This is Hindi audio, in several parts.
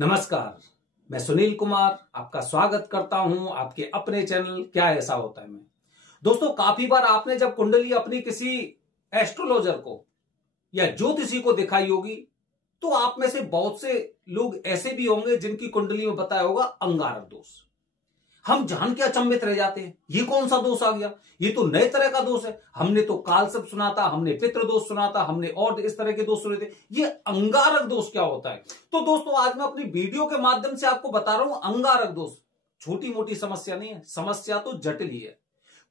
नमस्कार, मैं सुनील कुमार आपका स्वागत करता हूं आपके अपने चैनल क्या ऐसा होता है में। दोस्तों, काफी बार आपने जब कुंडली अपनी किसी एस्ट्रोलॉजर को या ज्योतिषी को दिखाई होगी तो आप में से बहुत से लोग ऐसे भी होंगे जिनकी कुंडली में बताया होगा अंगारक दोष। हम जान के अचंभित रह जाते हैं, ये कौन सा दोष आ गया, ये तो नए तरह का दोष है। हमने तो कालसर्प सुना था, हमने पितृ दोष सुना था, हमने और इस तरह के दोष सुने थे। ये अंगारक दोष क्या होता है? तो दोस्तों, आज मैं अपनी वीडियो के माध्यम से आपको बता रहा हूं अंगारक दोष छोटी मोटी समस्या नहीं है, समस्या तो जटिल ही है।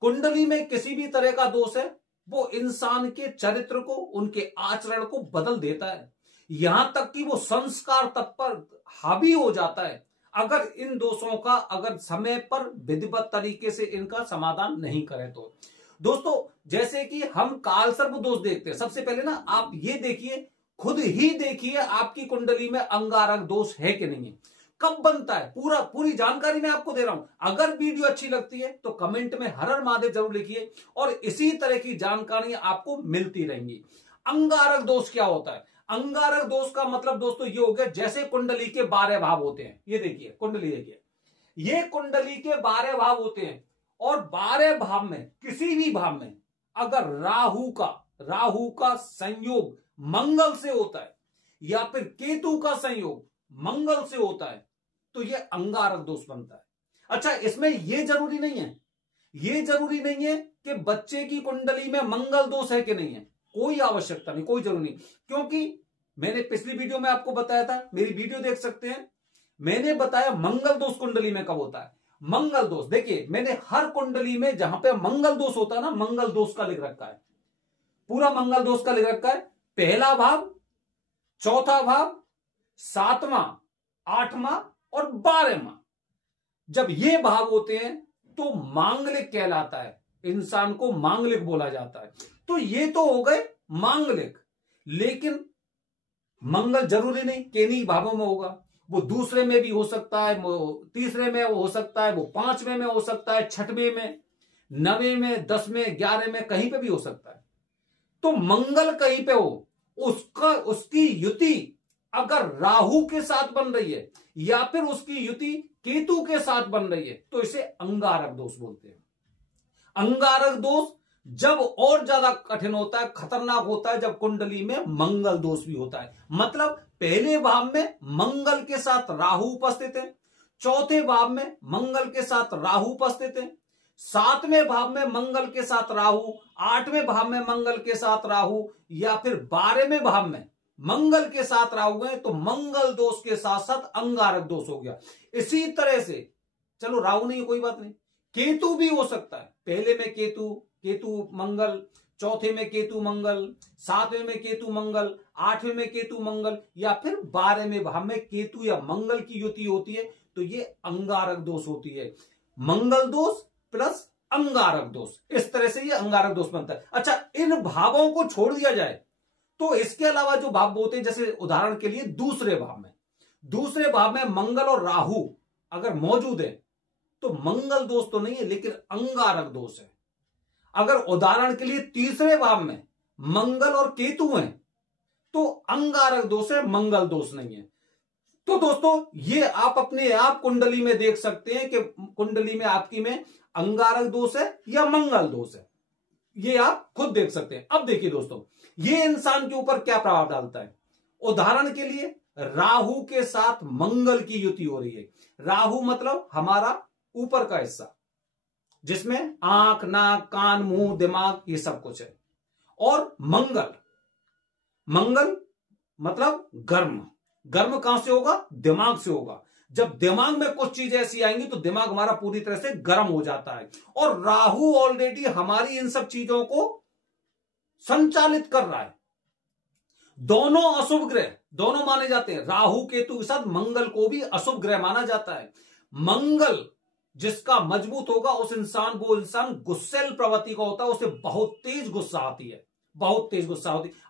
कुंडली में किसी भी तरह का दोष है वो इंसान के चरित्र को, उनके आचरण को बदल देता है, यहां तक कि वो संस्कार तक पर हावी हो जाता है अगर इन दोषों का समय पर विधिवत तरीके से इनका समाधान नहीं करें तो। दोस्तों, जैसे कि हम कालसर्प दोष देखते हैं, सबसे पहले ना आप ये देखिए, खुद ही देखिए आपकी कुंडली में अंगारक दोष है कि नहीं है, कब बनता है, पूरी जानकारी मैं आपको दे रहा हूं। अगर वीडियो अच्छी लगती है तो कमेंट में हर हर महादेव जरूर लिखिए और इसी तरह की जानकारी आपको मिलती रहेंगी। अंगारक दोष क्या होता है? अंगारक दोष का मतलब दोस्तों ये हो गया, जैसे कुंडली के 12 भाव होते हैं, ये देखिए कुंडली, देखिए ये कुंडली के 12 भाव होते हैं और 12 भाव में किसी भी भाव में अगर राहु का संयोग मंगल से होता है या फिर केतु का संयोग मंगल से होता है तो ये अंगारक दोष बनता है। अच्छा, इसमें ये जरूरी नहीं है कि बच्चे की कुंडली में मंगल दोष है कि नहीं है, कोई आवश्यकता नहीं, कोई जरूरी नहीं, क्योंकि मैंने पिछली वीडियो में आपको बताया था, मेरी वीडियो देख सकते हैं, मैंने बताया मंगल दोष कुंडली में कब होता है। मंगल दोष देखिए, मैंने हर कुंडली में जहां पे मंगल दोष होता है ना, मंगल दोष का लिख रखा है, पूरा मंगल दोष का लिख रखा है। पहला भाव, चौथा भाव, 7वां, 8वां और 12वां, जब ये भाव होते हैं तो मांगलिक कहलाता है, इंसान को मांगलिक बोला जाता है। तो ये तो हो गए मांगलिक, लेकिन मंगल जरूरी नहीं कि इन्हीं भावों में होगा, वो दूसरे में भी हो सकता है, वो तीसरे में हो सकता है, वो 5वें में हो सकता है, 6वें में, 9वें में, 10वें, 11वें में, कहीं पे भी हो सकता है। तो मंगल कहीं पे हो, उसकी युति अगर राहु के साथ बन रही है या फिर उसकी युति केतु के साथ बन रही है तो इसे अंगारक दोष बोलते हैं। अंगारक दोष जब और ज्यादा कठिन होता है, खतरनाक होता है, जब कुंडली में मंगल दोष भी होता है। मतलब पहले भाव में मंगल के साथ राहु उपस्थित है, चौथे भाव में मंगल के साथ राहु उपस्थित है, 7वें भाव में मंगल के साथ राहु, 8वें भाव में मंगल के साथ राहु या फिर 12वें भाव में मंगल के साथ राहु है, तो मंगल दोष के साथ साथ अंगारक दोष हो गया। इसी तरह से चलो, राहु नहीं, कोई बात नहीं, केतु भी हो सकता है, पहले में केतु मंगल, चौथे में केतु मंगल, 7वें में केतु मंगल, 8वें में केतु मंगल या फिर 12वें भाव में केतु या मंगल की युति होती है, तो ये अंगारक दोष होती है। मंगल दोष प्लस अंगारक दोष, इस तरह से ये अंगारक दोष बनता है। अच्छा, इन भावों को छोड़ दिया जाए तो इसके अलावा जो भाव होते हैं, जैसे उदाहरण के लिए दूसरे भाव में मंगल और राहु अगर मौजूद है तो मंगल दोष तो नहीं है लेकिन अंगारक दोष है। अगर उदाहरण के लिए तीसरे भाव में मंगल और केतु हैं तो अंगारक दोष है, मंगल दोष नहीं है। तो दोस्तों, ये आप अपने आप कुंडली में देख सकते हैं कि कुंडली में आपकी में अंगारक दोष है या मंगल दोष है, ये आप खुद देख सकते हैं। अब देखिए दोस्तों, ये इंसान के ऊपर क्या प्रभाव डालता है। उदाहरण के लिए राहु के साथ मंगल की युति हो रही है। राहु मतलब हमारा ऊपर का हिस्सा, जिसमें आंख, नाक, कान, मुंह, दिमाग, ये सब कुछ है। और मंगल मतलब गर्म कहां से होगा? दिमाग से होगा। जब दिमाग में कुछ चीजें ऐसी आएंगी तो दिमाग हमारा पूरी तरह से गर्म हो जाता है। और राहु ऑलरेडी हमारी इन सब चीजों को संचालित कर रहा है। दोनों अशुभ ग्रह, दोनों माने जाते हैं, राहु केतु के साथ मंगल को भी अशुभ ग्रह माना जाता है। मंगल जिसका मजबूत होगा वो इंसान गुस्सैल प्रवृत्ति का होता है, उसे बहुत तेज गुस्सा आती है,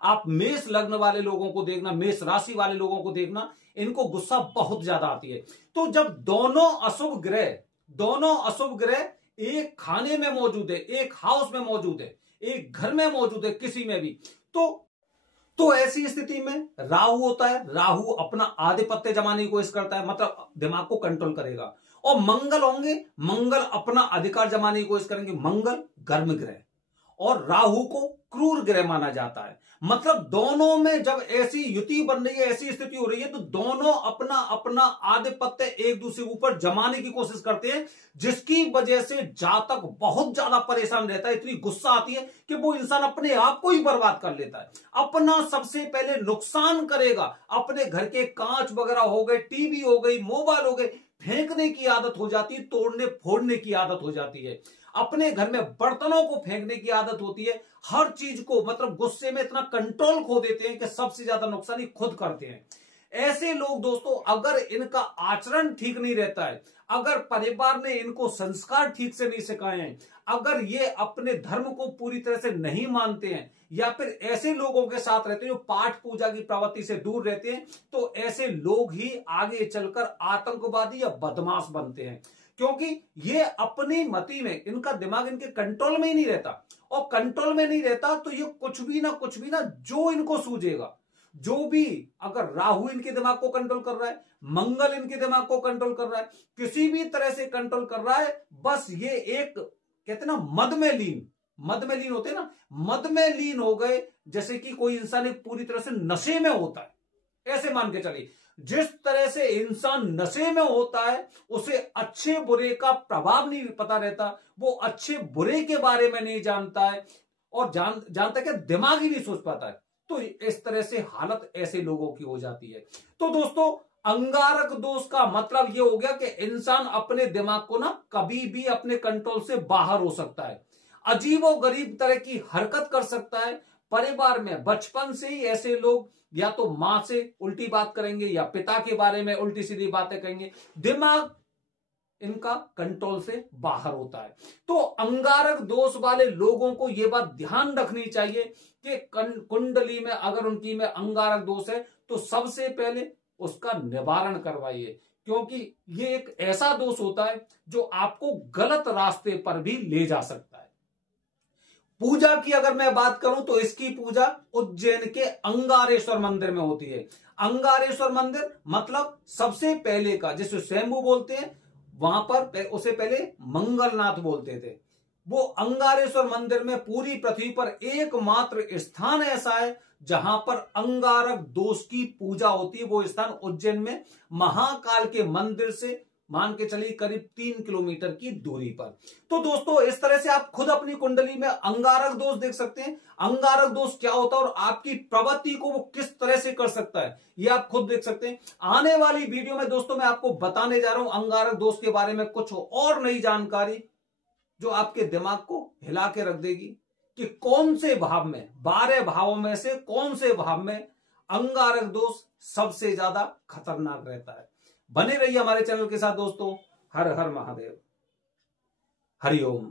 आप मेष लग्न वाले लोगों को देखना, मेष राशि वाले लोगों को देखना, इनको गुस्सा बहुत ज्यादा आती है। तो जब दोनों अशुभ ग्रह एक खाने में मौजूद है, एक हाउस में मौजूद है, एक घर में मौजूद है, किसी में भी, तो तो ऐसी स्थिति में राहु होता है, राहु अपना आधिपत्य जमाने की कोशिश करता है, मतलब दिमाग को कंट्रोल करेगा। और मंगल होंगे, मंगल अपना अधिकार जमाने की कोशिश करेंगे। मंगल गर्म ग्रह और राहु को क्रूर ग्रह माना जाता है। मतलब दोनों में जब ऐसी युति बन रही है, ऐसी स्थिति हो रही है, तो दोनों अपना अपना आधिपत्य एक दूसरे के ऊपर जमाने की कोशिश करते हैं, जिसकी वजह से जातक बहुत ज्यादा परेशान रहता है। इतनी गुस्सा आती है कि वो इंसान अपने आप को ही बर्बाद कर लेता है, अपना सबसे पहले नुकसान करेगा। अपने घर के कांच वगैरह हो गए, टीवी हो गई, मोबाइल हो गए, फेंकने की आदत हो जाती है, तोड़ने फोड़ने की आदत हो जाती है, अपने घर में बर्तनों को फेंकने की आदत होती है। हर चीज को मतलब गुस्से में इतना कंट्रोल खो देते हैं कि सबसे ज्यादा नुकसान ही खुद करते हैं। ऐसे लोग दोस्तों, अगर इनका आचरण ठीक नहीं रहता है, अगर परिवार ने इनको संस्कार ठीक से नहीं सिखाए हैं, अगर ये अपने धर्म को पूरी तरह से नहीं मानते हैं, या फिर ऐसे लोगों के साथ रहते हैं जो पाठ पूजा की प्रवृत्ति से दूर रहते हैं, तो ऐसे लोग ही आगे चलकर आतंकवादी या बदमाश बनते हैं। क्योंकि ये अपनी मति में, इनका दिमाग इनके कंट्रोल में ही नहीं रहता, और कंट्रोल में नहीं रहता तो ये कुछ भी ना जो इनको सूझेगा, जो भी, अगर राहु इनके दिमाग को कंट्रोल कर रहा है, मंगल इनके दिमाग को कंट्रोल कर रहा है, किसी भी तरह से कंट्रोल कर रहा है, बस ये एक कहते ना मद में लीन होते ना, मद में लीन हो गए। जैसे कि कोई इंसान एक पूरी तरह से नशे में होता है, ऐसे मान के चलिए। जिस तरह से इंसान नशे में होता है, उसे अच्छे बुरे का प्रभाव नहीं पता रहता, वो अच्छे बुरे के बारे में नहीं जानता है, और जानता क्या, दिमाग ही नहीं सोच पाता है। तो इस तरह से हालत ऐसे लोगों की हो जाती है। तो दोस्तों, अंगारक दोष का मतलब यह हो गया कि इंसान अपने दिमाग को ना कभी भी अपने कंट्रोल से बाहर हो सकता है, अजीबो गरीब तरह की हरकत कर सकता है। परिवार में बचपन से ही ऐसे लोग या तो मां से उल्टी बात करेंगे, या पिता के बारे में उल्टी सीधी बातें करेंगे, दिमाग इनका कंट्रोल से बाहर होता है। तो अंगारक दोष वाले लोगों को यह बात ध्यान रखनी चाहिए कि कुंडली में अगर उनकी में अंगारक दोष है, तो सबसे पहले उसका निवारण करवाइए, क्योंकि ये एक ऐसा दोष होता है जो आपको गलत रास्ते पर भी ले जा सकता है। पूजा की अगर मैं बात करूं, तो इसकी पूजा उज्जैन के अंगारेश्वर मंदिर में होती है। अंगारेश्वर मंदिर मतलब सबसे पहले का, जिसे स्वयंभू बोलते हैं, वहां पर उसे पहले मंगलनाथ बोलते थे। वो अंगारेश्वर मंदिर में पूरी पृथ्वी पर एकमात्र स्थान ऐसा है जहां पर अंगारक दोष की पूजा होती है। वो स्थान उज्जैन में महाकाल के मंदिर से मान के चलिए करीब 3 किलोमीटर की दूरी पर। तो दोस्तों, इस तरह से आप खुद अपनी कुंडली में अंगारक दोष देख सकते हैं। अंगारक दोष क्या होता है और आपकी प्रवृत्ति को वो किस तरह से कर सकता है, ये आप खुद देख सकते हैं। आने वाली वीडियो में दोस्तों मैं आपको बताने जा रहा हूं अंगारक दोष के बारे में कुछ और नई जानकारी, जो आपके दिमाग को हिला के रख देगी कि कौन से भाव में, 12 भावों में से कौन से भाव में अंगारक दोष सबसे ज्यादा खतरनाक रहता है। बने रहिए हमारे चैनल के साथ दोस्तों। हर हर महादेव, हरिओम।